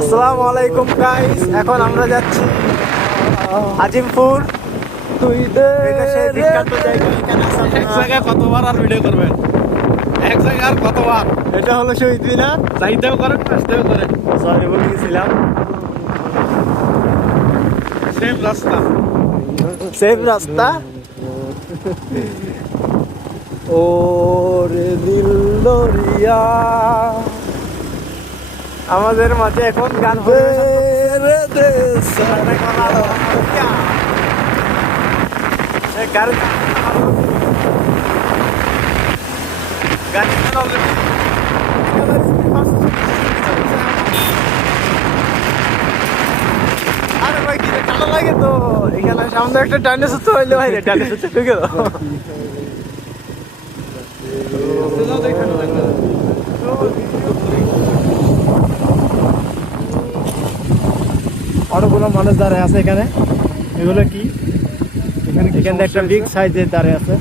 আসসালামু আলাইকুম গাইস, এখন আমরা যাচ্ছি আজিমপুর। এটা সেই বিখ্যাত জায়গা। এখানে এক জায়গায় কতবার আর ভিডিও করবেন? এক জায়গায় আর কতবার? এটা হলো শহীদ মিনার। চাইতেও করেন, আসতেও করেন। সরি, বলে গেছিলাম। সেম রাস্তা। সেম রাস্তা। ও রে দিল দরিয়া। আমাদের মাঝে এখন গান আরে ভাই, কি ঠান্ডা লাগে তো। এখানে সামনে একটা ডাইনোসর তো হইলো, ভাই ডাইনোসর চেপে গেল। অনেকগুলো মানুষ দাঁড়ায় আছে এখানে। এগুলো কি? এখানে একটা বিগ সাইজের দাঁড়ায় আছে।